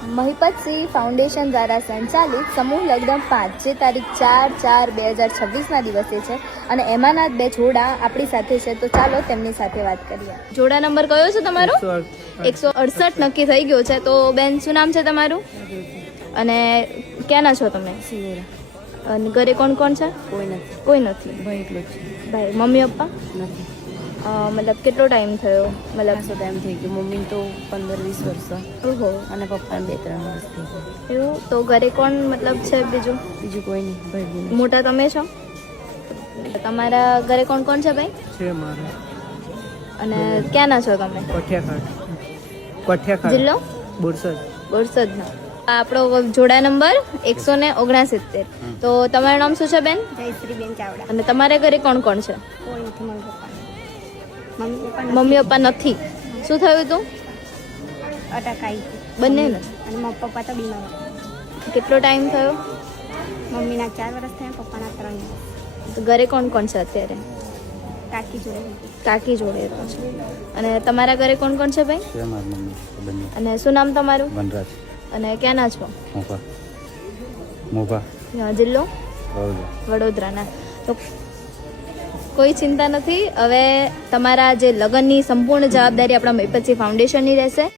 Mahipatsinh foundation દ્વારા સંચાલિત સમૂહ લગ્ન 5 જે તારીખ 4/4/2026ના દિવસે છે અને એમાંના જ 2 જોડા આપણી સાથે છે. તો ચાલો તેમની સાથે વાત કરીએ. જોડા નંબર કયો છે તમારો? 168 નક્કી થઈ ગયો છે. તો બેન, શું નામ છે તમારું અને ક્યાંના છો તમે? અને ઘરે કોણ કોણ છે? કોઈ નથી. ભાઈ એટલો જ છે. ભાઈ, મમ્મી પપ્પા નથી. મતલબ કેટલો ટાઈમ થયો? મતલબ ખાસો ટાઈમ થઈ ગયો. મમ્મી તો 15-20 વર્ષ ઓહો, અને પપ્પાને 2-3 વર્ષ થઈ ગયા. એવું? તો ઘરે કોણ મતલબ છે બીજું? બીજું કોઈ નહીં. ભાઈ બી નહીં. મોટા તમે છો? તમારા ઘરે કોણ કોણ છે ભાઈ? છે મારે અને ક્યાંના છો તમે? કોઠિયાખાડ જિલ્લો? બોરસદનો. આપણો જોડા નંબર 169. તો તમારું નામ શું છે બેન? જયશ્રીબેન ચાવડા. અને તમારા ઘરે કોણ કોણ છે? કોઈ નથી. મમ્મી પપ્પા નથી. શું થયું તું? અટકાઈ બંને ને? અને મમ્મી પપ્પા તો બીમાર હતા. કેટલો ટાઈમ થયો? મમ્મીના 4 વર્ષ થયા, પપ્પાના 3 વર્ષ. તો ઘરે કોણ કોણ છે અત્યારે? કાકી જોડે હતી. કાકી જોડે રહો છો. અને તમારા ઘરે કોણ કોણ છે ભાઈ? છે મારી મમ્મી. અને શું નામ તમારું? વનરાજ. અને ક્યાંના છો? મોભા. જિલ્લો? બરોબર. વડોદરાના. તો કોઈ ચિંતા નથી. હવે તમારા જે લગ્નની સંપૂર્ણ જવાબદારી આપણા મહિપતસિંહ ફાઉન્ડેશનની રહેશે.